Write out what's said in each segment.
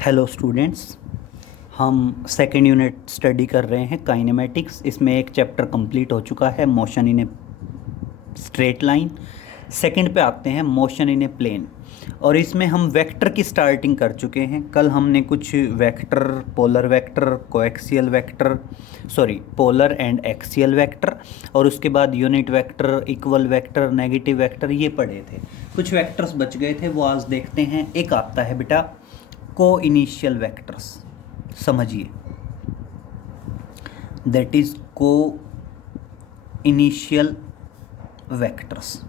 Hello students. हम second unit study कर रहे हैं काइनेमेटिक्स। इसमें एक चैप्टर कंप्लीट हो चुका है, motion in a straight line. Second पे आते हैं, मोशन इन ए प्लेन। और इसमें हम वेक्टर की स्टार्टिंग कर चुके हैं। कल हमने कुछ vector, polar vector, coaxial vector, polar and axial vector, और उसके बाद unit vector, equal vector, negative vector, ये पढ़े थे। कुछ वेक्टर्स बच गए थे, वो आज देखते हैं। एक आता है बेटा को इनिशियल वेक्टर्स। समझिए, दैट इज को इनिशियल वेक्टर्स।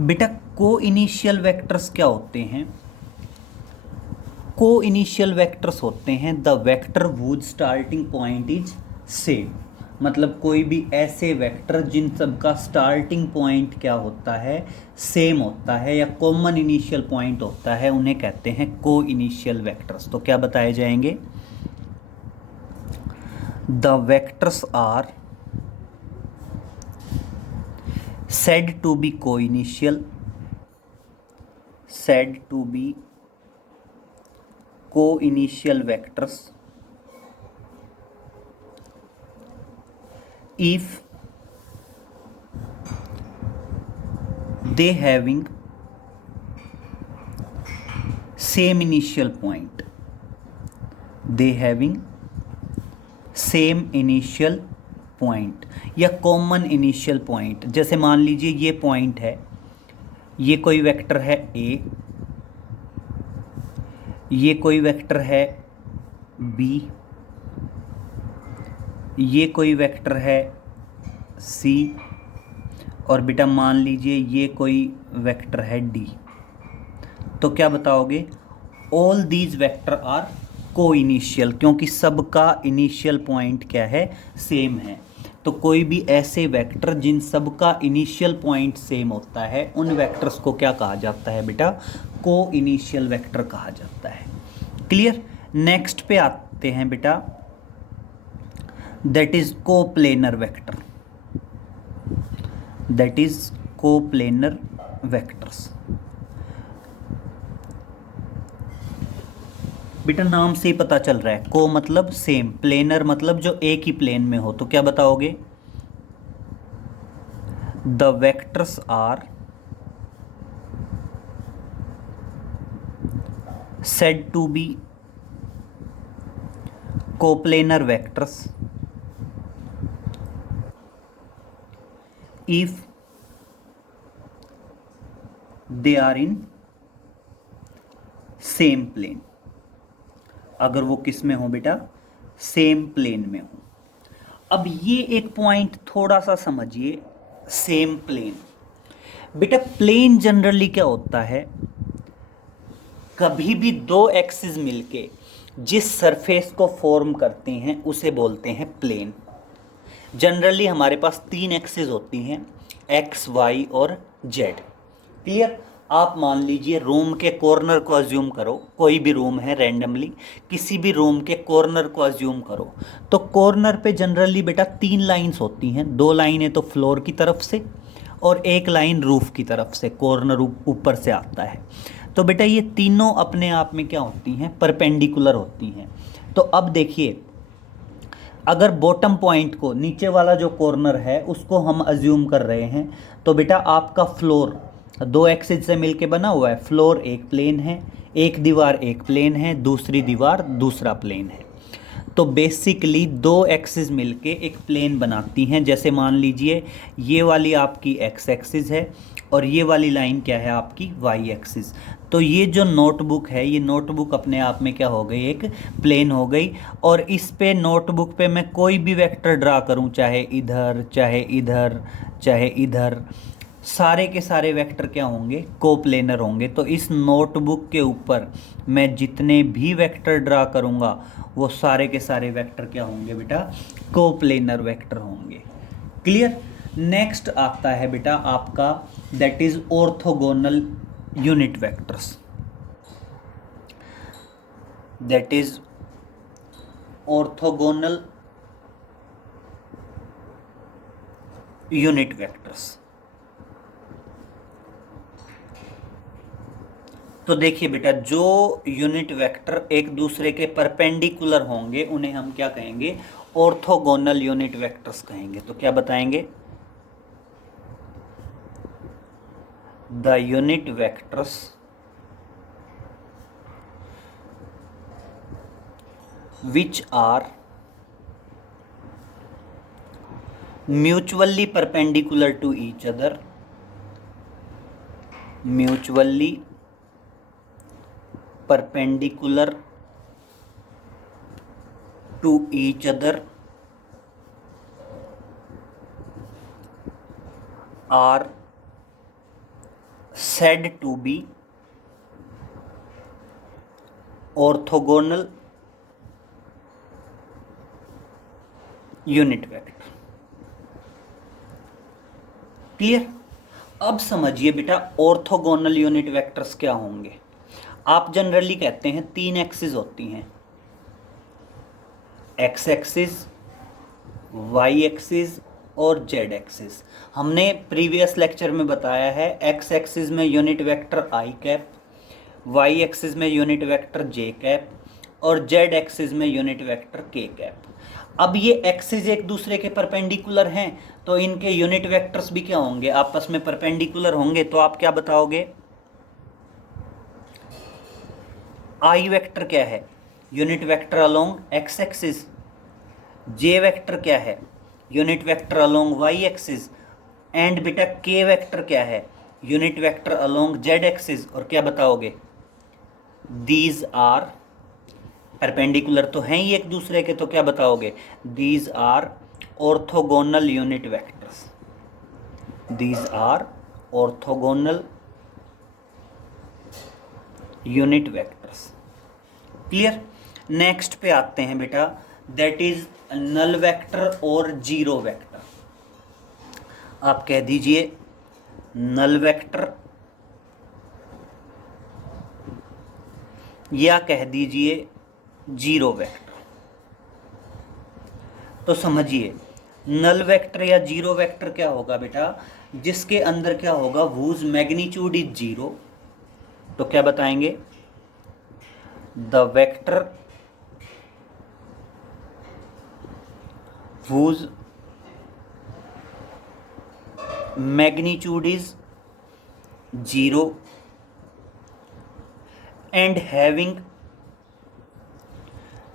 बेटा को इनिशियल वेक्टर्स क्या होते हैं? को इनिशियल वेक्टर्स होते हैं the vector whose starting point is same. मतलब कोई भी ऐसे वेक्टर जिन सब का स्टार्टिंग पॉइंट क्या होता है, सेम होता है, या कॉमन इनिशियल पॉइंट होता है, उन्हें कहते हैं को इनिशियल वेक्टर्स। तो क्या बताए जाएंगे? The vectors are said to be co-initial, vectors if they having same initial point, या कॉमन इनिशियल पॉइंट। जैसे मान लीजिए ये पॉइंट है, ये कोई वेक्टर है ए, ये कोई वेक्टर है बी, ये कोई वेक्टर है सी, और बेटा मान लीजिए ये कोई वेक्टर है डी। तो क्या बताओगे? ऑल दीज वेक्टर आर को इनिशियल, क्योंकि सबका इनिशियल पॉइंट क्या है? सेम है। तो कोई भी ऐसे वेक्टर जिन सबका इनिशियल पॉइंट सेम होता है, उन वेक्टर्स को क्या कहा जाता है बेटा? को इनिशियल वेक्टर कहा जाता है। क्लियर? नेक्स्ट पे आते हैं बेटा, that is coplanar vector. Vectors. बेटा नाम से ही पता चल रहा है, को मतलब सेम, प्लेनर मतलब जो एक ही प्लेन में हो। तो क्या बताओगे? The vectors are said to be coplanar vectors if they are in same plane। अगर वो किस में हो बेटा? सेम प्लेन में हो। अब ये एक पॉइंट थोड़ा सा समझिए, सेम प्लेन। बेटा प्लेन जनरली क्या होता है? कभी भी दो एक्सिस मिलके जिस सरफेस को फॉर्म करते हैं उसे बोलते हैं प्लेन। जनरली हमारे पास तीन एक्सिस होती हैं, एक्स, वाई और जेड। क्लियर? आप मान लीजिए रूम के कॉर्नर को अज्यूम करो, कोई भी रूम है, रैंडमली किसी भी रूम के कॉर्नर को अज्यूम करो। तो कॉर्नर पे जनरली बेटा तीन लाइंस होती हैं। दो लाइनें तो फ्लोर की तरफ से और एक लाइन रूफ की तरफ से, कॉर्नर ऊपर से आता है। तो बेटा ये तीनों अपने आप में क्या होती हैं? परपेंडिकुलर होती हैं। तो अब देखिए, अगर बॉटम पॉइंट को, नीचे वाला जो कॉर्नर है उसको हम अज्यूम कर रहे हैं, तो बेटा आपका फ्लोर दो एक्सिस से मिलके बना हुआ है। फ्लोर एक प्लेन है, एक दीवार एक प्लेन है, दूसरी दीवार दूसरा प्लेन है। तो बेसिकली दो एक्सिस मिलके एक प्लेन बनाती हैं। जैसे मान लीजिए ये वाली आपकी एक्स एक्सिस है और ये वाली लाइन क्या है? आपकी वाई एक्सिस। तो ये जो नोटबुक है, ये नोटबुक अपने आप में क्या हो गई? एक प्लेन हो गई। और इस पे नोटबुक पे मैं कोई भी वेक्टर ड्रा करूं, चाहे इधर, चाहे इधर, चाहे इधर, सारे के सारे वेक्टर क्या होंगे? कोप्लेनर होंगे। तो इस नोटबुक के ऊपर मैं जितने भी वेक्टर ड्रा करूंगा वो सारे के सारे वेक्टर क्या होंगे बेटा? कोप्लेनर वेक्टर होंगे। क्लियर? नेक्स्ट आता है बेटा आपका, that is orthogonal unit vectors. Orthogonal unit vectors. तो देखिए बेटा, जो यूनिट वेक्टर एक दूसरे के परपेंडिकुलर होंगे उन्हें हम क्या कहेंगे? ऑर्थोगोनल यूनिट वेक्टर्स कहेंगे। तो क्या बताएंगे? The unit vectors which are mutually perpendicular to each other, mutually perpendicular to each other are said to be orthogonal unit vector. Clear? अब समझिए बेटा, ऑर्थोगोनल यूनिट वेक्टर्स क्या होंगे। आप जनरली कहते हैं 3 एक्सिस होती हैं, एक्स एक्सिस, वाई एक्सिस और जेड एक्सिस। हमने प्रीवियस लेक्चर में बताया है, एक्स एक्सिस में यूनिट वेक्टर आई कैप, वाई एक्सिस में यूनिट वेक्टर जे कैप और जेड एक्सिस में यूनिट वेक्टर के कैप। अब ये एक्सिस एक दूसरे के परपेंडिकुलर हैं, तो इनके यूनिट वेक्टर्स भी क्या होंगे? आपस में परपेंडिकुलर होंगे। तो आप क्या बताओगे? आई वेक्टर क्या है? Unit vector along x axis. J vector क्या है? Unit vector along Y axis. And बेटा के वेक्टर क्या है? Unit vector along Z axis. और क्या बताओगे? दीज आर परपेंडिकुलर तो हैं ही एक दूसरे के, तो क्या बताओगे? These are orthogonal unit vectors. These are orthogonal unit vectors. Clear? Next पे आते हैं बेटा, दैट इज नल वेक्टर और जीरो वेक्टर। आप कह दीजिए नल वेक्टर या कह दीजिए जीरो वेक्टर। तो समझिए, नल वेक्टर या जीरो वेक्टर क्या होगा बेटा? जिसके अंदर क्या होगा? whose magnitude is zero. तो क्या बताएंगे? The vector whose magnitude is zero and having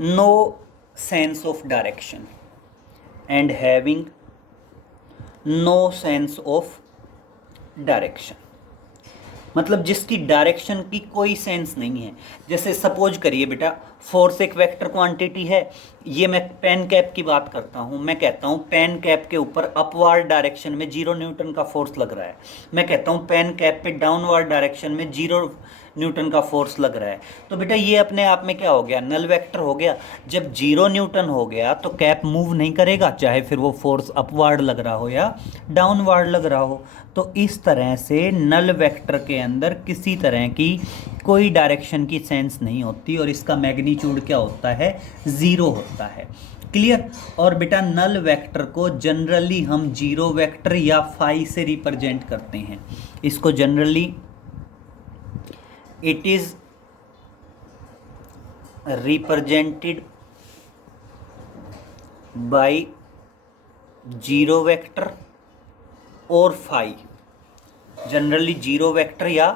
no sense of direction, and having no sense of direction, मतलब जिसकी डायरेक्शन की कोई सेंस नहीं है। जैसे सपोज करिए बेटा, फोर्स एक वेक्टर क्वांटिटी है। ये मैं पेन कैप की बात करता हूँ। मैं कहता हूँ पेन कैप के ऊपर अपवार्ड डायरेक्शन में 0 न्यूटन का फोर्स लग रहा है। मैं कहता हूँ पेन कैप पे डाउनवर्ड डायरेक्शन में 0 न्यूटन का फोर्स लग रहा है। तो बेटा ये अपने आप में क्या हो गया? नल वेक्टर हो गया। जब 0 न्यूटन हो गया तो कैप मूव नहीं करेगा, चाहे फिर वो फोर्स अपवार्ड लग रहा हो या डाउनवर्ड लग रहा हो। तो इस तरह से नल वेक्टर के अंदर किसी तरह की कोई डायरेक्शन की सेंस नहीं होती और इसका मैग्नीट्यूड क्या होता है? 0 होता है। क्लियर? और बेटा नल वेक्टर को जनरली हम जीरो वेक्टर या फाई से रिप्रेजेंट करते हैं। इसको generally it is represented by zero vector और फाई। जनरली जीरो वेक्टर या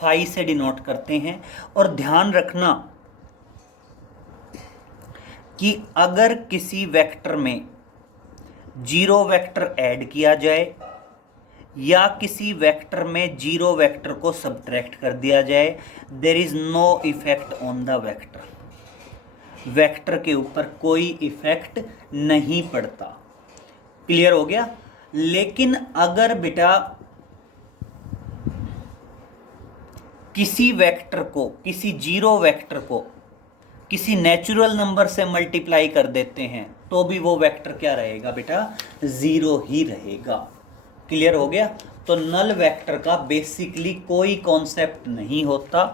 फाई से डिनोट करते हैं। और ध्यान रखना कि अगर किसी वेक्टर में जीरो वेक्टर ऐड किया जाए या किसी वेक्टर में जीरो वेक्टर को सब्ट्रैक्ट कर दिया जाए, there is no effect on the vector. Vector के ऊपर कोई इफेक्ट नहीं पड़ता। क्लियर हो गया? लेकिन अगर बेटा किसी वेक्टर को, किसी जीरो वेक्टर को किसी नेचुरल नंबर से मल्टीप्लाई कर देते हैं तो भी वो वेक्टर क्या रहेगा बेटा? 0 ही रहेगा। क्लियर हो गया? तो नल वेक्टर का बेसिकली कोई कॉन्सेप्ट नहीं होता।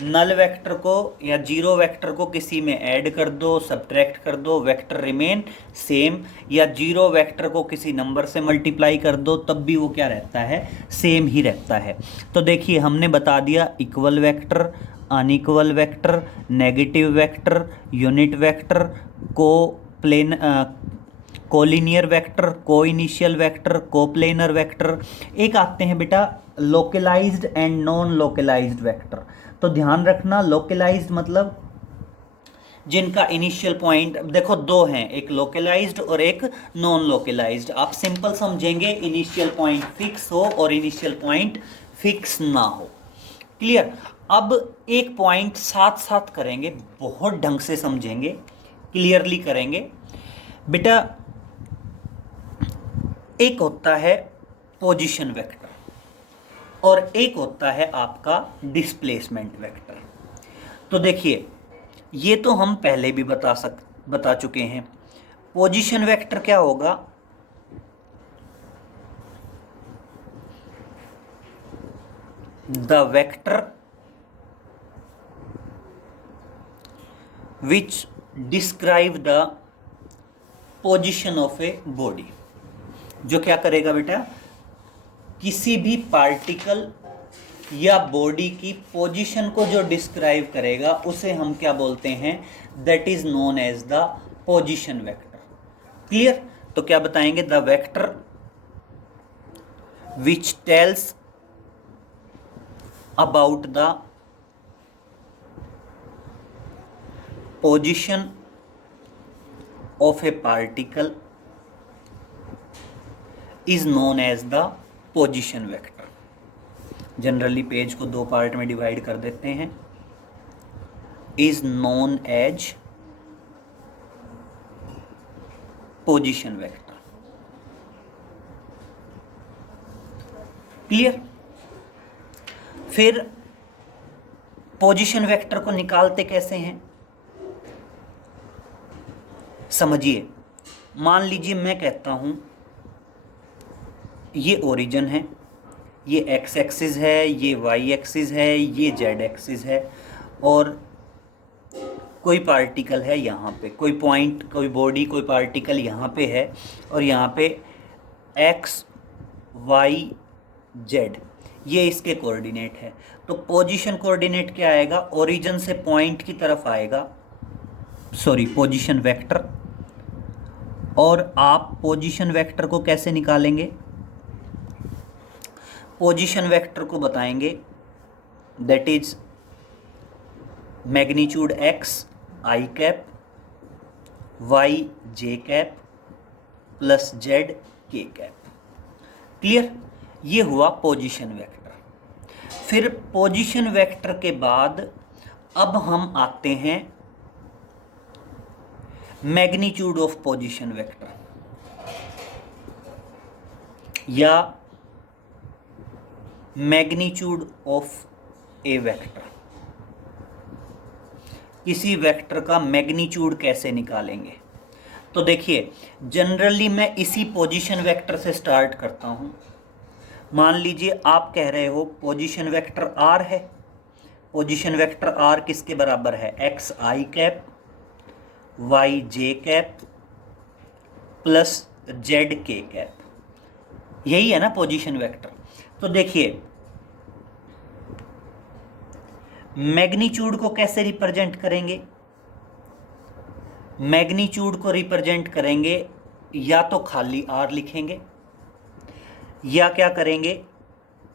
नल वेक्टर को या जीरो वेक्टर को किसी में ऐड कर दो, सब्ट्रैक्ट कर दो, वेक्टर रिमेन सेम, या जीरो वेक्टर को किसी नंबर से मल्टीप्लाई कर दो तब भी वो क्या रहता है, सेम ही रहता है। तो देखिए हमने बता दिया equal vector, unequal vector, negative vector, unit vector, collinear vector, coinitial vector, coplanar vector. एक आते हैं बेटा localized and non localized vector. तो ध्यान रखना, लोकलाइज्ड मतलब जिनका इनिशियल पॉइंट देखो दो हैं, एक लोकलाइज्ड और एक नॉन लोकलाइज्ड। आप सिंपल समझेंगे, इनिशियल पॉइंट फिक्स हो और इनिशियल पॉइंट फिक्स ना हो। क्लियर। अब एक पॉइंट साथ साथ करेंगे, बहुत ढंग से समझेंगे, क्लियरली करेंगे बेटा। एक होता है पोजीशन वेक्टर और एक होता है आपका डिस्प्लेसमेंट वेक्टर। तो देखिए ये तो हम पहले भी बता चुके हैं। पोजीशन वेक्टर क्या होगा, the vector which describe the position of a body. जो क्या करेगा बेटा, किसी भी पार्टिकल या बॉडी की पोजीशन को जो डिस्क्राइब करेगा उसे हम क्या बोलते हैं, that is known as the position vector. Clear. तो क्या बताएंगे, the vector which tells about the position of a particle is known as the position vector. Generally page को दो पार्ट में डिवाइड कर देते हैं। Is known as position vector. Clear. फिर पोजीशन वेक्टर को निकालते कैसे हैं, समझिए। मान लीजिए मैं कहता हूं ये ओरिजिन है, ये एक्स एक्सिस है, ये वाई एक्सिस है, ये जेड एक्सिस है, और कोई पार्टिकल है यहाँ पे, कोई पॉइंट, कोई बॉडी, कोई पार्टिकल यहाँ पे है, और यहाँ पे एक्स वाई जेड ये इसके कोऑर्डिनेट है। तो पोजीशन कोऑर्डिनेट क्या आएगा, ओरिजिन से पॉइंट की तरफ आएगा, सॉरी पोजीशन वेक्टर। और आप पोजीशन वेक्टर को कैसे निकालेंगे, पोजीशन वेक्टर को बताएंगे that is magnitude x i cap, y j cap, plus z k cap. Clear. ये हुआ पोजीशन वेक्टर। फिर पोजीशन वेक्टर के बाद अब हम आते हैं मैग्नीट्यूड ऑफ पोजीशन वेक्टर, या मैग्नीट्यूड ऑफ ए वेक्टर। किसी वेक्टर का मैग्नीट्यूड कैसे निकालेंगे, तो देखिए जनरली मैं इसी पोजीशन वेक्टर से स्टार्ट करता हूं। मान लीजिए आप कह रहे हो पोजीशन वेक्टर आर है, पोजीशन वेक्टर आर किसके बराबर है, x i cap, y j cap, plus z k cap. यही है ना पोजीशन वेक्टर। तो देखिए मैग्नीट्यूड को कैसे रिप्रेजेंट करेंगे, मैग्नीट्यूड को रिप्रेजेंट करेंगे या तो खाली आर लिखेंगे, या क्या करेंगे,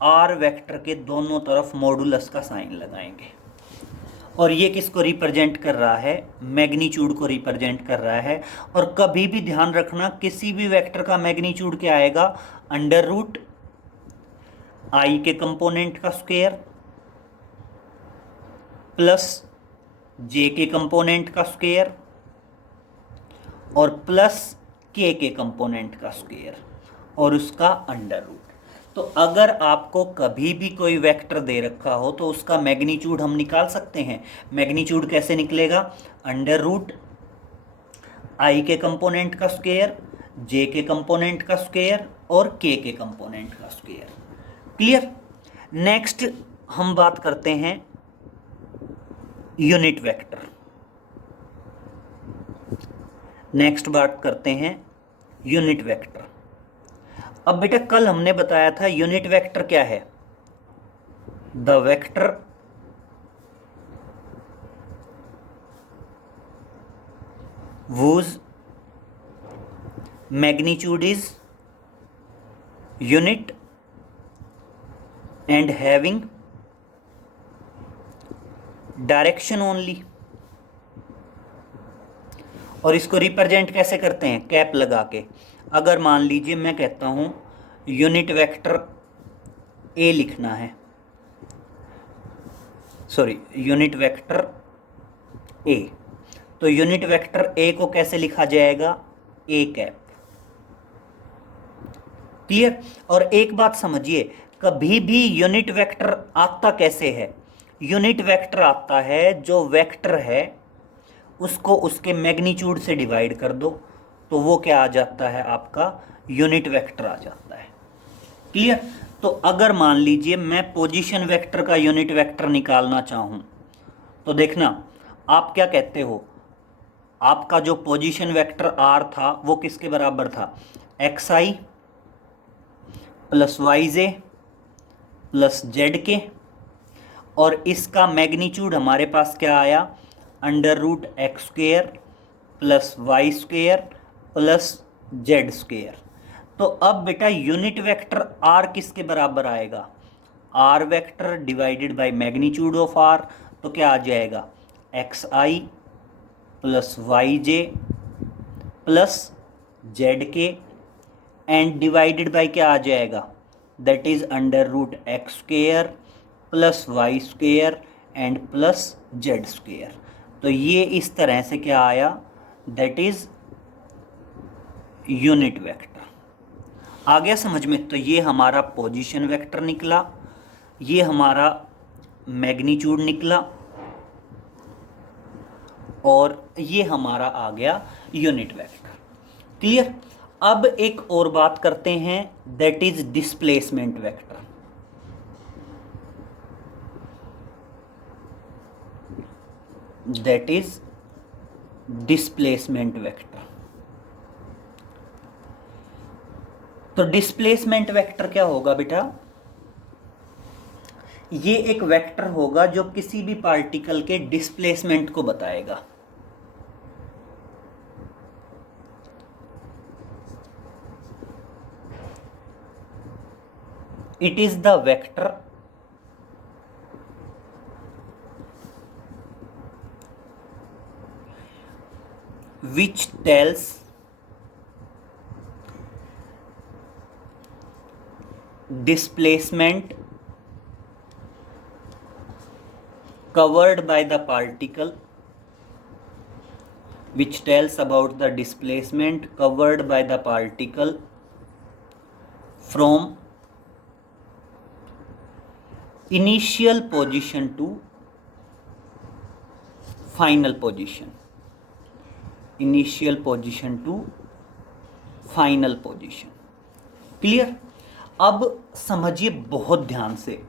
आर वेक्टर के दोनों तरफ मॉडुलस का साइन लगाएंगे। और ये किसको रिप्रेजेंट कर रहा है, मैग्नीट्यूड को रिप्रेजेंट कर रहा है। और कभी भी ध्यान रखना, किसी भी वेक्टर का मैग्नीट्यूड क्या आएगा, अंडर रूट आई के कंपोनेंट का स्क्वायर प्लस जे के कंपोनेंट का स्क्वायर और प्लस के कंपोनेंट का स्क्वायर और उसका अंडर रूट। तो अगर आपको कभी भी कोई वेक्टर दे रखा हो तो उसका मैग्नीट्यूड हम निकाल सकते हैं। मैग्नीट्यूड कैसे निकलेगा, अंडर रूट आई के कंपोनेंट का स्क्वायर, जे के कंपोनेंट का स्क्वायर और के कंपोनेंट का स्क्वायर। क्लियर। नेक्स्ट हम बात करते हैं यूनिट वेक्टर। नेक्स्ट बात करते हैं यूनिट वेक्टर। अब बेटा कल हमने बताया था यूनिट वेक्टर क्या है, the vector whose magnitude is unit and having direction only। और इसको रिप्रेजेंट कैसे करते हैं, कैप लगा के। अगर मान लीजिए मैं कहता हूं यूनिट वेक्टर ए लिखना है, सॉरी यूनिट वेक्टर ए, तो यूनिट वेक्टर ए को कैसे लिखा जाएगा, ए कैप। क्लियर। और एक बात समझिए, कभी भी यूनिट वेक्टर आता कैसे है, यूनिट वेक्टर आता है जो वेक्टर है उसको उसके मैग्नीट्यूड से डिवाइड कर दो तो वो क्या आ जाता है, आपका यूनिट वेक्टर आ जाता है। क्लियर। तो अगर मान लीजिए मैं पोजीशन वेक्टर का यूनिट वेक्टर निकालना चाहूं तो देखना आप क्या कहते हो, आपका जो पोजीशन वेक्टर आर था वो किसके बराबर था, x i plus y j plus z k, और इसका मैग्नीट्यूड हमारे पास क्या आया, under root x square plus y square plus z square. तो अब बेटा यूनिट वेक्टर आर किसके बराबर आएगा, r vector divided by magnitude of r, तो क्या आ जाएगा, x i plus y j plus z k and divided by क्या आ जाएगा, that is under root x square plus y square and plus z square. तो ये इस तरह से क्या आया, दैट इज यूनिट वेक्टर। आ गया समझ में। तो ये हमारा पोजीशन वेक्टर निकला, ये हमारा मैग्नीट्यूड निकला, और ये हमारा आ गया यूनिट वेक्टर। क्लियर। अब एक और बात करते हैं, that is displacement vector. That is displacement vector. तो डिस्प्लेसमेंट वेक्टर क्या होगा बेटा, ये एक वेक्टर होगा जो किसी भी पार्टिकल के डिस्प्लेसमेंट को बताएगा। It is the vector which tells displacement covered by the particle, which tells about the displacement covered by the particle from initial position to final position, initial position to final position। Clear. अब समझिए बहुत ध्यान से,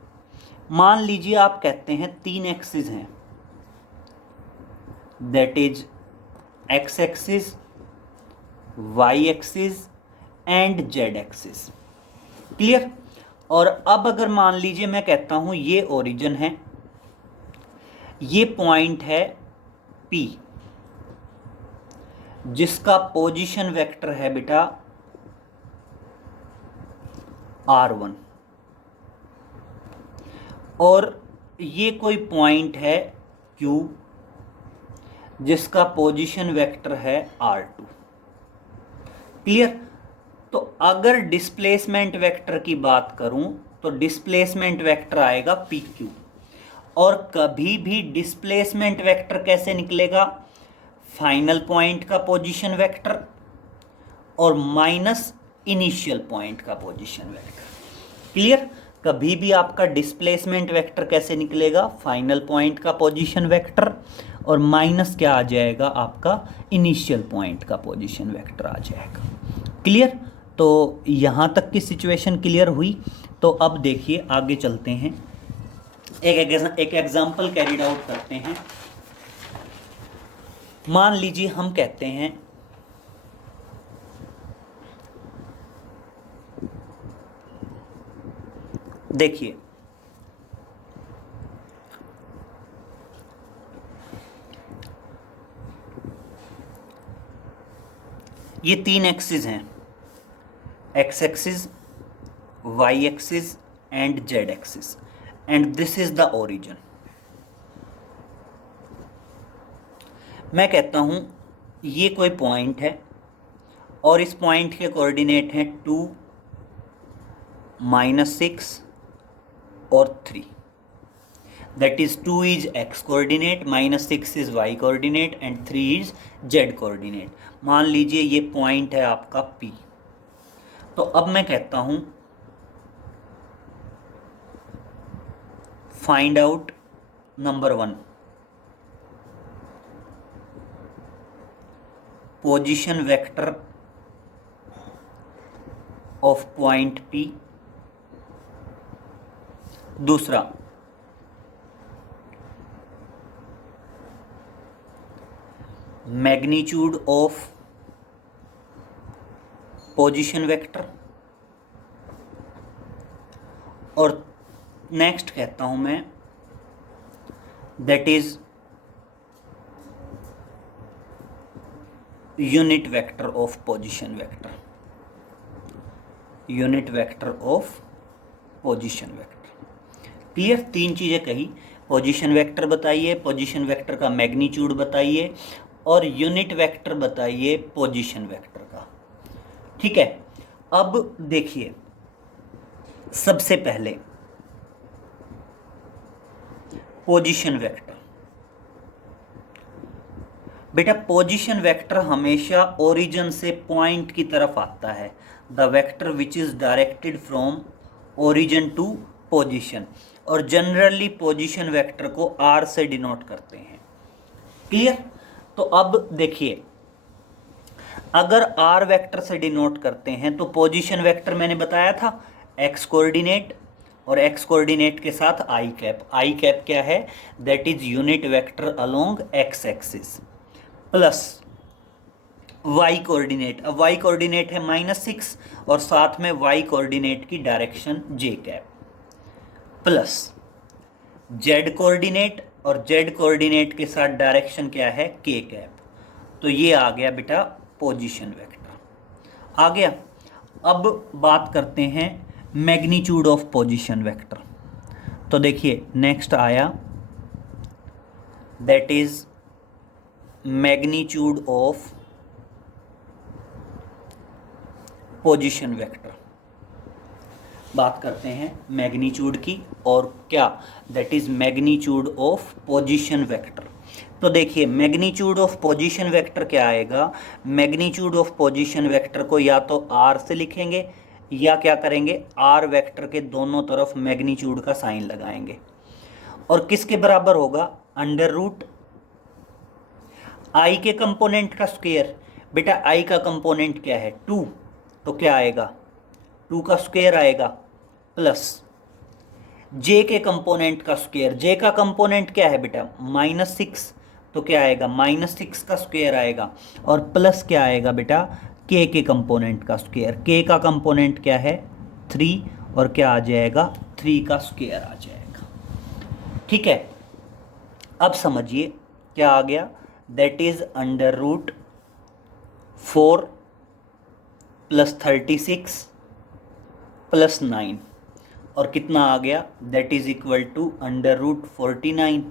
मान लीजिए आप कहते हैं तीन एक्सिस हैं, that is x axis, y axis and z axis. Clear. और अब अगर मान लीजिए मैं कहता हूं ये ओरिजिन है, ये पॉइंट है P, जिसका पोजीशन वेक्टर है बेटा R1, और ये कोई पॉइंट है Q जिसका पोजीशन वेक्टर है R2। क्लियर। तो अगर डिस्प्लेसमेंट वेक्टर की बात करूं तो डिस्प्लेसमेंट वेक्टर आएगा PQ, और कभी भी डिस्प्लेसमेंट वेक्टर कैसे निकलेगा, फाइनल पॉइंट का पोजीशन वेक्टर और माइनस इनिशियल पॉइंट का पोजीशन वेक्टर। क्लियर। कभी भी आपका डिस्प्लेसमेंट वेक्टर कैसे निकलेगा, फाइनल पॉइंट का पोजीशन वेक्टर और माइनस क्या आ जाएगा, आपका इनिशियल पॉइंट का पोजीशन वेक्टर आ जाएगा। क्लियर। तो यहाँ तक की सिचुएशन क्लियर हुई। तो अब देखिए आगे चलते हैं, एक एग्जाम्पल कैरिड आउट करते हैं। मान लीजिए हम कहते हैं देखिए ये 3 एक्सिस हैं, x axis, y axis and z axis, and this is the origin. मैं कहता हूं ये कोई पॉइंट है और इस पॉइंट के कोऑर्डिनेट हैं 2, -6 और 3। That is 2 is x coordinate, -6 is y coordinate and 3 is z coordinate. मान लीजिए ये पॉइंट है आपका P। तो अब मैं कहता हूं find out number 1 position vector of point P। दूसरा मैग्नीट्यूड ऑफ पोजीशन वेक्टर, और नेक्स्ट कहता हूं मैं that is unit vector of position vector, unit vector of position vector. Clear? 3 चीजें कही, पोजीशन वेक्टर बताइए, पोजीशन वेक्टर का मैग्नीट्यूड बताइए और यूनिट वेक्टर बताइए पोजीशन वेक्टर का। ठीक है, अब देखिए सबसे पहले पोजीशन वेक्टर। बेटा पोजीशन वेक्टर हमेशा ओरिजिन से पॉइंट की तरफ आता है, the vector which is directed from origin to position, और जनरली पोजीशन वेक्टर को आर से डिनोट करते हैं। क्लियर? तो अब देखिए अगर आर वेक्टर से डिनोट करते हैं तो पोजीशन वेक्टर मैंने बताया था एक्स कोऑर्डिनेट, और एक्स कोऑर्डिनेट के साथ आई कैप। आई कैप क्या है? That is unit vector along x axis, plus y coordinate. अब वाई कोऑर्डिनेट है -6 और साथ में वाई कोऑर्डिनेट की direction j cap, plus z coordinate, और जेड कोऑर्डिनेट के साथ डायरेक्शन क्या है? के कैप। तो ये आ गया बेटा पोजीशन वेक्टर आ गया। अब बात करते हैं मैग्नीट्यूड ऑफ पोजीशन वेक्टर। तो देखिए नेक्स्ट आया that is magnitude of position vector. बात करते हैं मैग्नीट्यूड की, और क्या? That is magnitude of position vector. तो देखिए मैग्नीट्यूड ऑफ पोजीशन वेक्टर क्या आएगा? मैग्नीट्यूड ऑफ पोजीशन वेक्टर को या तो आर से लिखेंगे या क्या करेंगे, आर वेक्टर के दोनों तरफ मैग्नीट्यूड का साइन लगाएंगे, और किसके बराबर होगा? अंडर रूट आई के कंपोनेंट का स्क्वायर। बेटा आई का कंपोनेंट क्या है? 2, तो क्या आएगा? 2 का स्क्वायर आएगा, प्लस जे के कंपोनेंट का स्क्वायर। जे का कंपोनेंट क्या है बेटा? -6, तो क्या आएगा? -6 का स्क्वायर आएगा, और प्लस क्या आएगा बेटा? के कंपोनेंट का स्क्वायर। के का कंपोनेंट क्या है? 3, और क्या आ जाएगा? 3 का स्क्वायर आ जाएगा। ठीक है, अब समझिए क्या आ गया? दैट इज अंडर रूट 4 + 36 + 9, और कितना आ गया? That is equal to under root 49,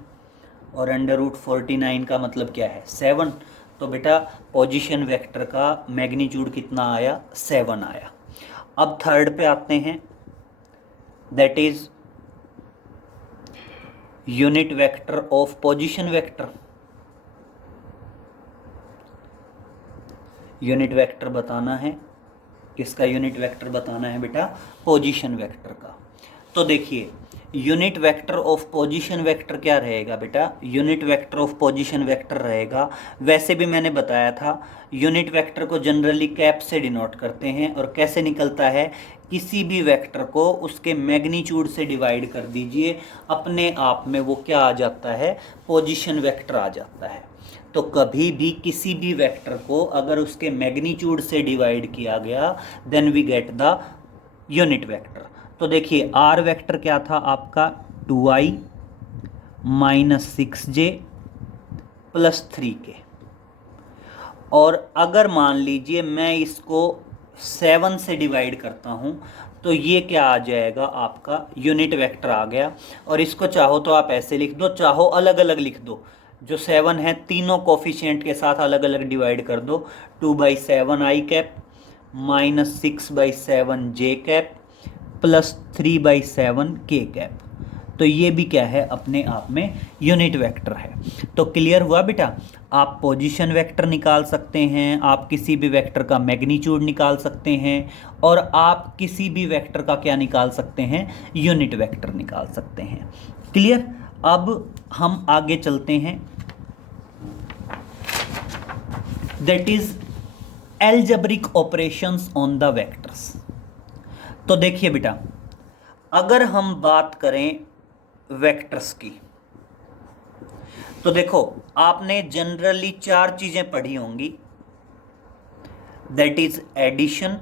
और अंडर रूट 49 का मतलब क्या है? 7। तो बेटा पोजीशन वेक्टर का मैग्नीट्यूड कितना आया? 7 आया। अब थर्ड पे आते हैं, that is unit vector of position vector. Unit vector बताना है, किसका यूनिट वेक्टर बताना है बेटा? पोजीशन वेक्टर का। तो देखिए unit vector of position vector क्या रहेगा बेटा? Unit vector of position vector रहेगा, वैसे भी मैंने बताया था यूनिट वेक्टर को जनरली कैप से डिनोट करते हैं, और कैसे निकलता है? किसी भी वेक्टर को उसके मैग्नीट्यूड से डिवाइड कर दीजिए, अपने आप में वो क्या आ जाता है? पोजीशन वेक्टर आ जाता है। तो कभी भी किसी भी वेक्टर को अगर उसके मैग्नीट्यूड से डिवाइड किया गया then we get the unit vector. तो देखिए आर वेक्टर क्या था आपका 2i minus 6j plus 3k। और अगर मान लीजिए मैं इसको 7 से डिवाइड करता हूँ तो ये क्या आ जाएगा, आपका यूनिट वेक्टर आ गया। और इसको चाहो तो आप ऐसे लिख दो, चाहो अलग अलग लिख दो। जो 7 है तीनों कोफिशिएंट के साथ अलग अलग डिवाइड कर दो। 2/7 आई कैप माइनस 6/7 जे कैप प्लस 3/7 के कैप। तो ये भी क्या है, अपने आप में यूनिट वेक्टर है। तो क्लियर हुआ बेटा। आप पोजीशन वेक्टर निकाल सकते हैं, आप किसी भी वेक्टर का मैग्नीट्यूड निकाल सकते हैं, और आप किसी भी वेक्टर का क्या निकाल सकते हैं, यूनिट वेक्टर निकाल सकते हैं। क्लियर। अब हम आगे चलते हैं, that is algebraic operations on the vectors. तो देखिए बेटा, अगर हम बात करें वेक्टर्स की, तो देखो आपने जनरली 4 चीजें पढ़ी होंगी, that is addition,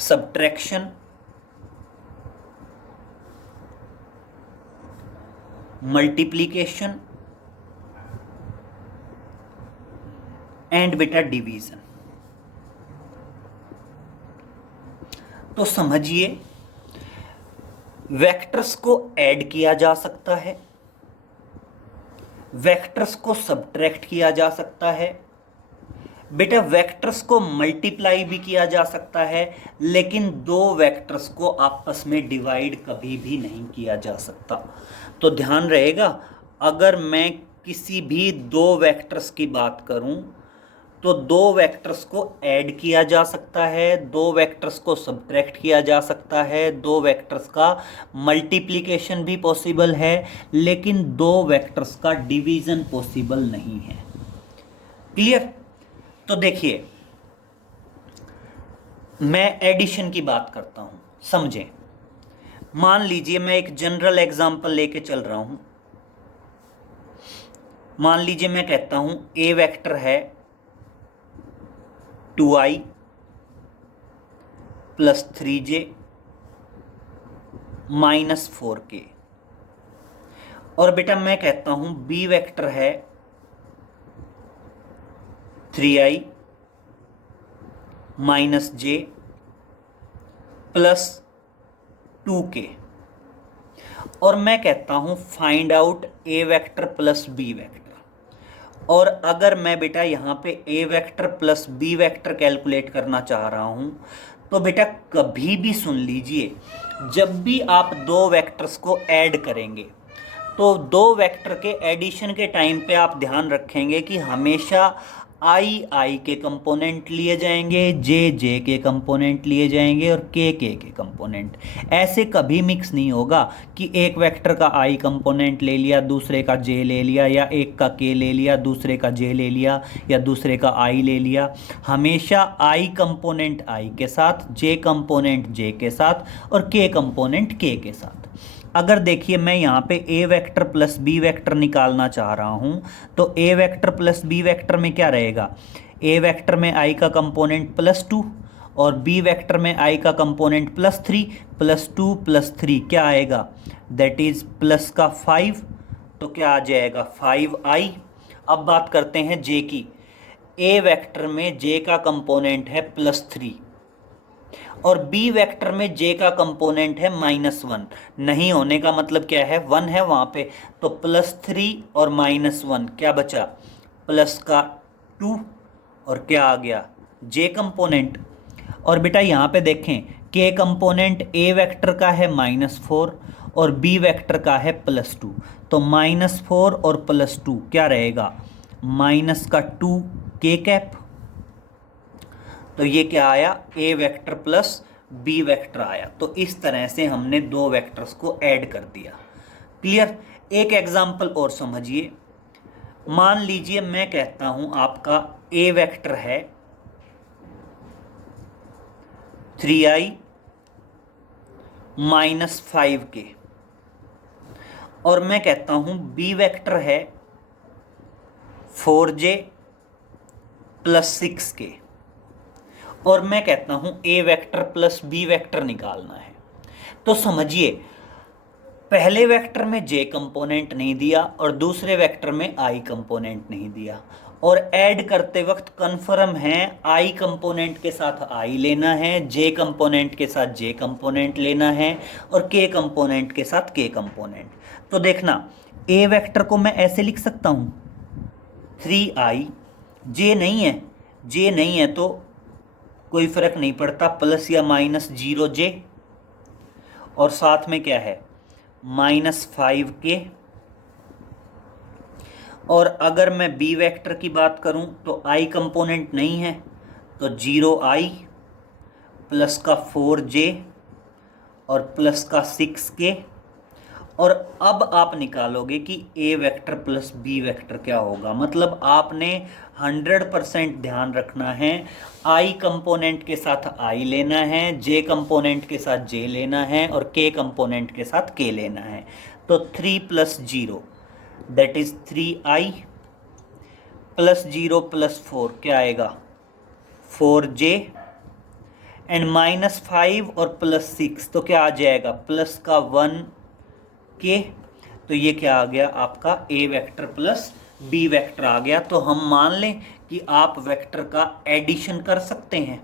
subtraction, multiplication and बेटा डिवीजन। तो समझिए, वेक्टर्स को ऐड किया जा सकता है, वेक्टर्स को सब्ट्रैक्ट किया जा सकता है, बेटा वेक्टर्स को मल्टीप्लाई भी किया जा सकता है, लेकिन दो वेक्टर्स को आपस में डिवाइड कभी भी नहीं किया जा सकता। तो ध्यान रहेगा, अगर मैं किसी भी दो वेक्टर्स की बात करूं तो दो वेक्टर्स को ऐड किया जा सकता है, दो वेक्टर्स को सब्ट्रैक्ट किया जा सकता है, दो वेक्टर्स का मल्टीप्लिकेशन भी पॉसिबल है, लेकिन दो वेक्टर्स का डिवीजन पॉसिबल नहीं है। क्लियर। तो देखिए, मैं एडिशन की बात करता हूं, समझें। मान लीजिए मैं एक जनरल एग्जांपल लेके चल रहा हूं। मान लीजिए मैं कहता हूं ए वेक्टर है 2i plus 3j minus 4k, और बेटा मैं कहता हूं बी वेक्टर है 3i minus j plus 2k, और मैं कहता हूं find out A vector plus B vector. और अगर मैं बेटा यहाँ पे A vector plus B vector calculate करना चाह रहा हूँ, तो बेटा कभी भी सुन लीजिए, जब भी आप दो वेक्टर्स को ऐड करेंगे तो दो वेक्टर के एडिशन के टाइम पे आप ध्यान रखेंगे कि हमेशा आई के कंपोनेंट लिए जाएंगे, जे के कंपोनेंट लिए जाएंगे, और के कंपोनेंट। ऐसे कभी मिक्स नहीं होगा कि एक वेक्टर का आई कंपोनेंट ले लिया, दूसरे का जे ले लिया, या एक का के ले लिया, दूसरे का जे ले लिया, या दूसरे का आई ले लिया। हमेशा आई कंपोनेंट आई के साथ, जे कंपोनेंट जे के साथ, और के कंपोनेंट के साथ। अगर देखिए मैं यहाँ पे A vector plus B vector निकालना चाह रहा हूँ, तो ए वेक्टर प्लस बी वेक्टर में क्या रहेगा, ए वेक्टर में आई का कंपोनेंट +2 और बी वेक्टर में आई का कंपोनेंट +3, +2 +3 क्या आएगा, दैट इज प्लस का 5, तो क्या आ जाएगा 5i। अब बात करते हैं जे की। ए वेक्टर में जे का कंपोनेंट है +3 और बी वेक्टर में जे का कंपोनेंट है -1। नहीं होने का मतलब क्या है, 1 है वहाँ पे, तो +3 और -1 क्या बचा, प्लस का 2, और क्या आ गया, जे कंपोनेंट। और बेटा यहाँ पे देखें, के कंपोनेंट ए वेक्टर का है -4 और बी वेक्टर का है +2, तो -4 और +2 क्या रहेगा, माइनस का 2 के कैप। तो ये क्या आया, ए वेक्टर प्लस बी वेक्टर आया। तो इस तरह से हमने दो वेक्टर्स को ऐड कर दिया। क्लियर। एक एग्जांपल और समझिए। मान लीजिए मैं कहता हूं आपका ए वेक्टर है 3i माइनस 5k, और मैं कहता हूँ बी वेक्टर है 4j प्लस 6k, और मैं कहता हूँ ए वेक्टर प्लस बी वेक्टर निकालना है। तो समझिए, पहले वेक्टर में j कंपोनेंट नहीं दिया और दूसरे वेक्टर में i कंपोनेंट नहीं दिया, और ऐड करते वक्त कन्फर्म है i कंपोनेंट के साथ i लेना है, j कंपोनेंट के साथ j कंपोनेंट लेना है, और k कंपोनेंट के साथ k कंपोनेंट। तो देखना, a वेक्टर को मैं ऐसे लिख सकता हूँ 3i, j नहीं है तो कोई फर्क नहीं पड़ता, प्लस या माइनस 0j, और साथ में क्या है -5k। और अगर मैं बी वेक्टर की बात करूं तो i कंपोनेंट नहीं है, तो 0i प्लस का 4j और प्लस का 6k। और अब आप निकालोगे कि a vector plus B vector क्या होगा। मतलब आपने 100% ध्यान रखना है, आई कंपोनेंट के साथ आई लेना है, जे कंपोनेंट के साथ जे लेना है, और के कंपोनेंट के साथ के लेना है। तो 3 + 0 दैट इज 3i प्लस 0 + 4 क्या आएगा 4j, एंड -5 और +6 तो क्या आ जाएगा प्लस का 1k। तो ये क्या आ गया आपका ए वेक्टर प्लस बी वेक्टर आ गया। तो हम मान लें कि आप वेक्टर का एडिशन कर सकते हैं,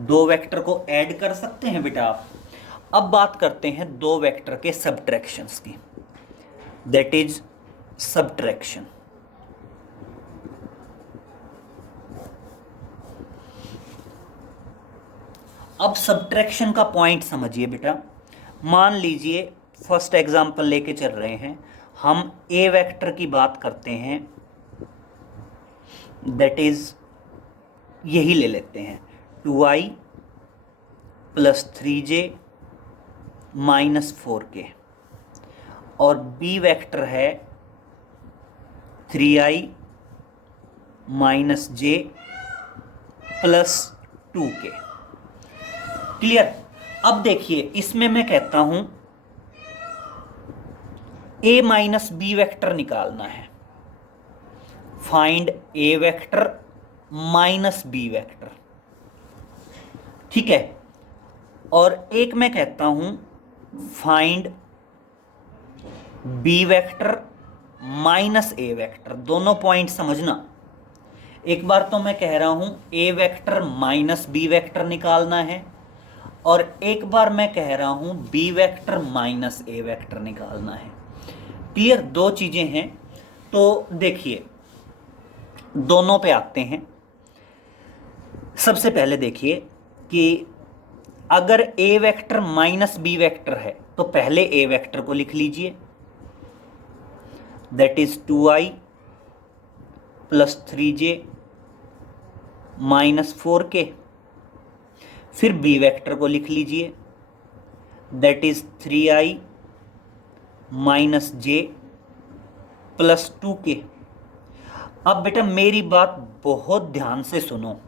दो वेक्टर को ऐड कर सकते हैं बेटा आप। अब बात करते हैं दो वेक्टर के सब्ट्रैक्शंस की, दैट इज सब्ट्रैक्शन। अब सब्ट्रैक्शन का पॉइंट समझिए बेटा। मान लीजिए फर्स्ट एग्जांपल लेके चल रहे हैं, हम ए वेक्टर की बात करते हैं, दैट इज यही ले लेते हैं 2i plus 3j minus 4k, और बी वेक्टर है 3i minus j plus 2k। Clear. अब देखिए, इसमें मैं कहता हूं a माइनस बी वेक्टर निकालना है, फाइंड ए वेक्टर माइनस बी वेक्टर, ठीक है। और एक मैं कहता हूं फाइंड बी वेक्टर माइनस ए वेक्टर। दोनों पॉइंट समझना। एक बार तो मैं कह रहा हूं ए वेक्टर माइनस बी वेक्टर निकालना है, और एक बार मैं कह रहा हूं बी वेक्टर माइनस ए वेक्टर निकालना है। क्लियर, दो चीजें हैं। तो देखिए, दोनों पे आते हैं। सबसे पहले देखिए कि अगर ए वेक्टर माइनस बी वेक्टर है तो पहले ए वेक्टर को लिख लीजिए, that is 2i plus 3j minus 4k। फिर बी वेक्टर को लिख लीजिए, that is 3i minus j plus 2k। अब बेटा मेरी बात बहुत ध्यान से सुनो।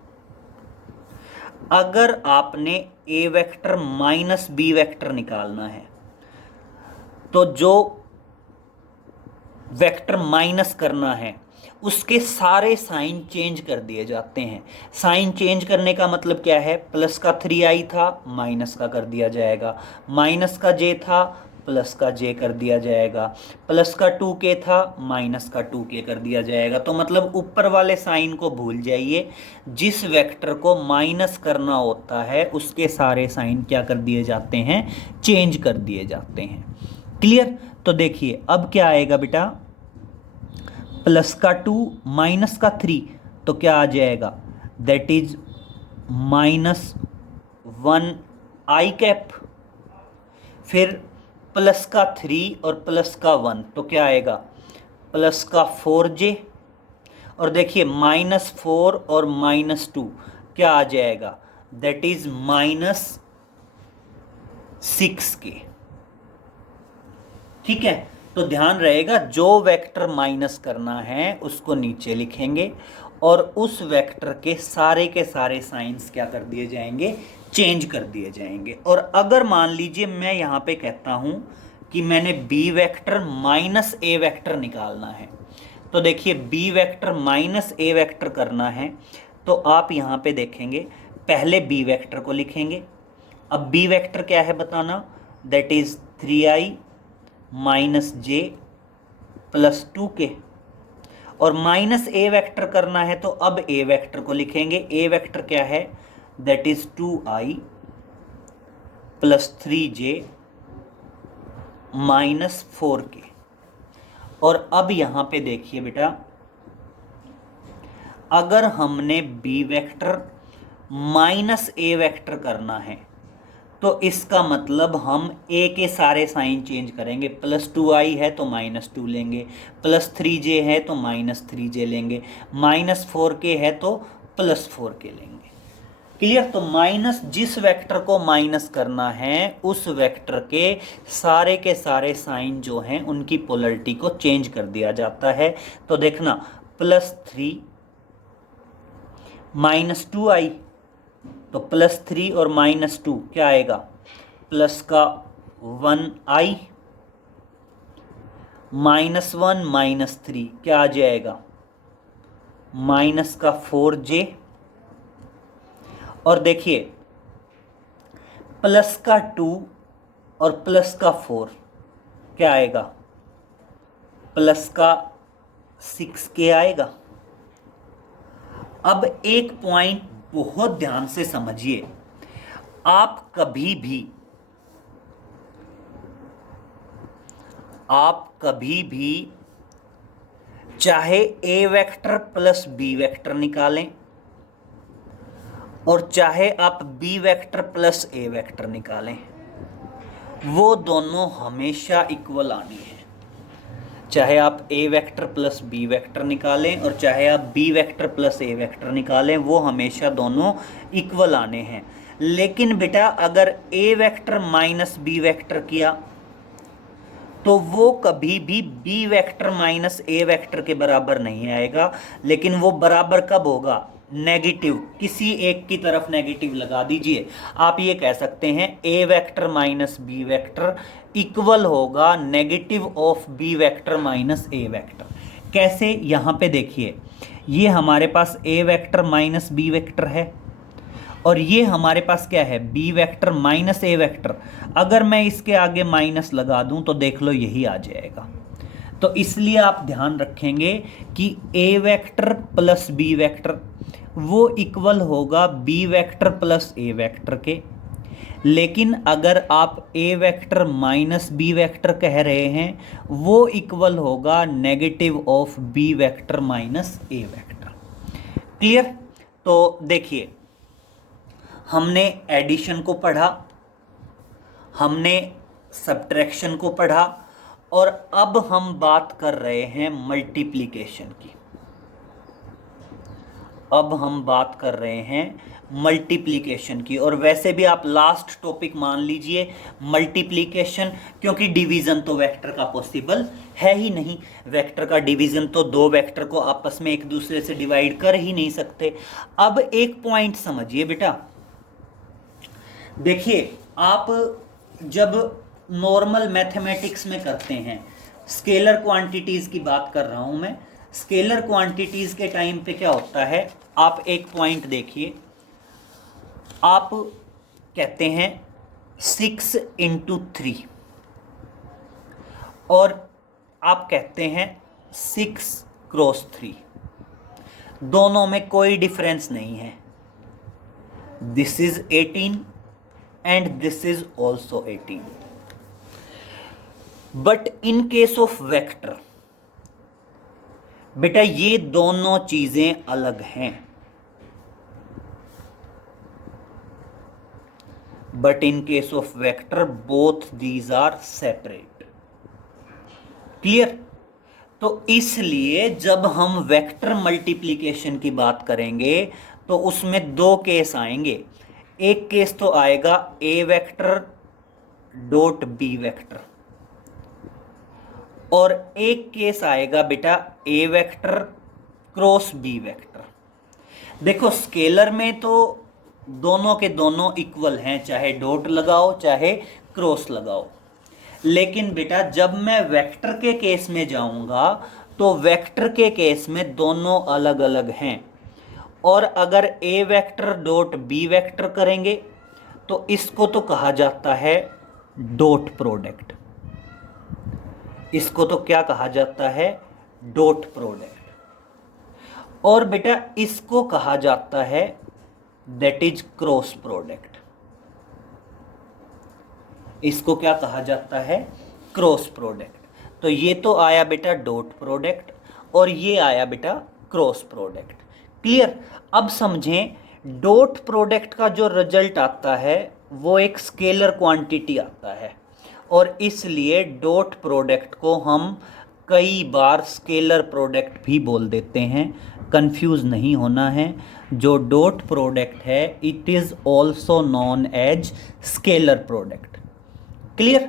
अगर आपने ए वेक्टर माइनस बी वेक्टर निकालना है तो जो वेक्टर माइनस करना है उसके सारे साइन चेंज कर दिए जाते हैं। साइन चेंज करने का मतलब क्या है, प्लस का 3i था माइनस का कर दिया जाएगा, माइनस का j था प्लस का j कर दिया जाएगा, प्लस का 2k था माइनस का 2k कर दिया जाएगा। तो मतलब ऊपर वाले साइन को भूल जाइए, जिस वेक्टर को माइनस करना होता है उसके सारे साइन क्या कर दिए जाते हैं, चेंज कर दिए जाते हैं। क्लियर। तो देखिए अब क्या आएगा बेटा, प्लस का 2 माइनस का 3 तो क्या आ जाएगा, दैट इज -1i कैप। फिर प्लस का 3 और प्लस का 1 तो क्या आएगा, प्लस का 4j। और देखिए -4 और -2 क्या आ जाएगा, दैट इज -6k। ठीक है। तो ध्यान रहेगा, जो वेक्टर माइनस करना है उसको नीचे लिखेंगे और उस वेक्टर के सारे साइंस क्या कर दिए जाएंगे, चेंज कर दिए जाएंगे। और अगर मान लीजिए मैं यहाँ पे कहता हूँ कि मैंने बी वेक्टर माइनस ए वेक्टर निकालना है, तो देखिए बी वेक्टर माइनस ए वेक्टर करना है, तो आप यहाँ पे देखेंगे पहले बी वेक्टर को लिखेंगे। अब बी वेक्टर क्या है बताना, that is 3i minus J plus 2k। और माइनस ए वेक्टर करना है तो अब ए वेक्टर को लिखेंगे। ए वेक्टर क्या है, that is 2i plus 3j minus 4k। और अब यहां पे देखिए बेटा, अगर हमने बी वेक्टर माइनस ए वेक्टर करना है तो इसका मतलब हम ए के सारे साइन चेंज करेंगे। प्लस 2i है तो माइनस 2 लेंगे, प्लस 3j है तो माइनस 3j लेंगे, माइनस 4k है तो प्लस 4k लेंगे। क्लियर। तो माइनस जिस वेक्टर को माइनस करना है उस वेक्टर के सारे साइन जो हैं उनकी पोलरिटी को चेंज कर दिया जाता है। तो देखना प्लस 3 माइनस 2i, तो प्लस 3 और माइनस 2 क्या आएगा, प्लस का 1i, माइनस 1 माइनस 3 क्या आ जाएगा, माइनस का 4j। और देखिए प्लस का 2 और प्लस का 4 क्या आएगा, प्लस का 6k आएगा। अब एक पॉइंट बहुत ध्यान से समझिए, आप कभी भी चाहे ए वेक्टर प्लस बी वेक्टर निकालें और चाहे आप B vector plus a vector निकालें, वो दोनों हमेशा इक्वल आनी है। चाहे आप a vector plus B vector निकालें और चाहे आप B vector plus a vector निकालें, वो हमेशा दोनों इक्वल आने हैं। लेकिन बेटा अगर ए वेक्टर माइनस बी वेक्टर किया तो वो कभी भी बी वेक्टर माइनस ए वेक्टर के बराबर नहीं आएगा। लेकिन वो बराबर कब होगा, नेगेटिव, किसी एक की तरफ नेगेटिव लगा दीजिए। आप ये कह सकते हैं A vector minus B vector equal होगा negative of B vector minus A vector. कैसे, यहाँ पे देखिए ये हमारे पास A vector minus B vector है और ये हमारे पास क्या है, बी वेक्टर माइनस ए वेक्टर। अगर मैं इसके आगे माइनस लगा दूं तो देख लो यही आ जाएगा। तो इसलिए आप ध्यान रखेंगे कि a vector plus B vector वो इक्वल होगा b vector plus a vector के। लेकिन अगर आप a vector minus B vector कह रहे हैं, वो इक्वल होगा negative of B vector minus A vector. Clear. तो देखिए हमने एडिशन को पढ़ा, हमने सब्ट्रैक्शन को पढ़ा और अब हम बात कर रहे हैं मल्टीप्लिकेशन की। अब हम बात कर रहे हैं मल्टीप्लिकेशन की। और वैसे भी आप लास्ट टॉपिक मान लीजिए मल्टीप्लिकेशन, क्योंकि डिवीज़न तो वेक्टर का पॉसिबल है ही नहीं। वेक्टर का डिवीज़न तो दो वेक्टर को आपस में एक दूसरे से डिवाइड कर ही नहीं सकते। अब एक पॉइंट समझिए बेटा, देखिए आप जब नॉर्मल मैथमेटिक्स में करते हैं, स्केलर क्वांटिटीज़ की बात कर रहा हूँ मैं, स्केलर क्वांटिटीज़ के टाइम पे क्या होता है, आप एक पॉइंट देखिए, आप कहते हैं 6 × 3 और आप कहते हैं 6 × 3, दोनों में कोई डिफरेंस नहीं है। This is 18 and this is also 18. But in case of vector, बेटा ये दोनों चीजें अलग हैं। But in case of vector, both these are separate. Clear? तो इसलिए जब हम वेक्टर मल्टीप्लिकेशन की बात करेंगे तो उसमें दो केस आएंगे। एक केस तो आएगा ए वेक्टर डॉट बी वेक्टर और एक केस आएगा बेटा ए वेक्टर क्रॉस बी वेक्टर। देखो स्केलर में तो दोनों के दोनों इक्वल हैं, चाहे डॉट लगाओ चाहे क्रॉस लगाओ। लेकिन बेटा जब मैं वेक्टर के केस में जाऊंगा तो वेक्टर के केस में दोनों अलग अलग हैं, और अगर ए वेक्टर डॉट बी वेक्टर करेंगे तो इसको तो कहा जाता है डॉट प्रोडक्ट। इसको तो क्या कहा जाता है? Dot product. और बेटा इसको कहा जाता है दैट इज क्रॉस प्रोडक्ट। इसको क्या कहा जाता है? Cross product. तो ये तो आया बेटा डॉट प्रोडक्ट और ये आया बेटा क्रॉस प्रोडक्ट। क्लियर? अब समझें, डॉट प्रोडक्ट का जो रिजल्ट आता है वो एक स्केलर क्वांटिटी आता है, और इसलिए डॉट प्रोडक्ट को हम कई बार स्केलर प्रोडक्ट भी बोल देते हैं। कंफ्यूज नहीं होना है, जो डॉट प्रोडक्ट है it is also known as scalar product. Clear?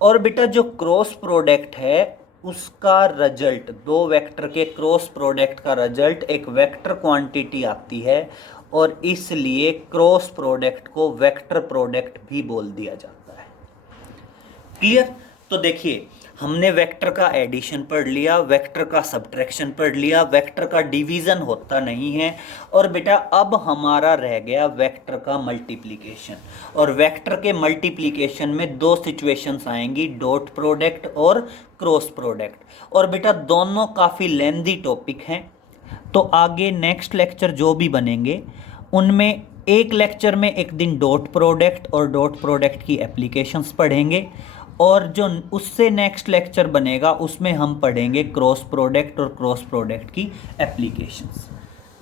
और बेटा जो क्रॉस प्रोडक्ट है उसका रिजल्ट, दो वेक्टर के क्रॉस प्रोडक्ट का रिजल्ट एक वेक्टर क्वांटिटी आती है, और इसलिए क्रॉस प्रोडक्ट को वेक्टर प्रोडक्ट भी बोल दिया जाता है। क्लियर? तो देखिए, हमने वेक्टर का एडिशन पढ़ लिया, वेक्टर का सब्ट्रैक्शन पढ़ लिया, वेक्टर का डिवीज़न होता नहीं है, और बेटा अब हमारा रह गया वेक्टर का मल्टीप्लिकेशन। और वेक्टर के मल्टीप्लिकेशन में दो सिचुएशंस आएंगी, डॉट प्रोडक्ट और क्रॉस प्रोडक्ट। और बेटा दोनों काफ़ी लेंथी टॉपिक हैं, तो आगे नेक्स्ट लेक्चर जो भी बनेंगे उनमें एक लेक्चर में एक दिन डॉट प्रोडक्ट और डॉट प्रोडक्ट की एप्लीकेशंस पढ़ेंगे, और जो उससे नेक्स्ट लेक्चर बनेगा उसमें हम पढ़ेंगे क्रॉस प्रोडक्ट और क्रॉस प्रोडक्ट की एप्लीकेशंस।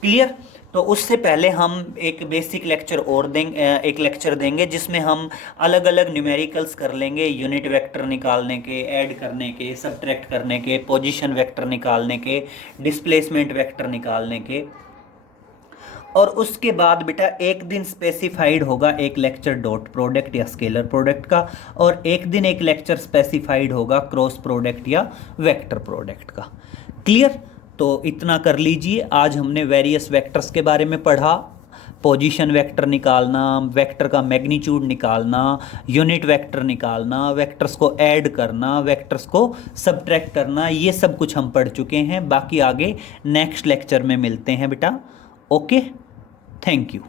क्लियर? तो उससे पहले हम एक बेसिक लेक्चर और देंगे, एक लेक्चर देंगे जिसमें हम अलग अलग न्यूमेरिकल्स कर लेंगे, यूनिट वेक्टर निकालने के, ऐड करने के, सब्ट्रैक्ट करने के, पोजीशन वेक्टर निकालने के, डिस्प्लेसमेंट वेक्टर निकालने के। और उसके बाद बेटा एक दिन स्पेसिफाइड होगा एक लेक्चर डॉट प्रोडक्ट या स्केलर प्रोडक्ट का, और एक दिन एक लेक्चर स्पेसिफाइड होगा क्रॉस प्रोडक्ट या वेक्टर प्रोडक्ट का। क्लियर? तो इतना कर लीजिए। आज हमने वेरियस वेक्टर्स के बारे में पढ़ा, पोजीशन वेक्टर निकालना, वेक्टर का मैग्नीट्यूड निकालना, यूनिट वेक्टर निकालना, वेक्टर्स को ऐड करना, वेक्टर्स को सब्ट्रैक्ट करना, ये सब कुछ हम पढ़ चुके हैं। बाकी आगे नेक्स्ट लेक्चर में मिलते हैं बेटा। Okay, thank you.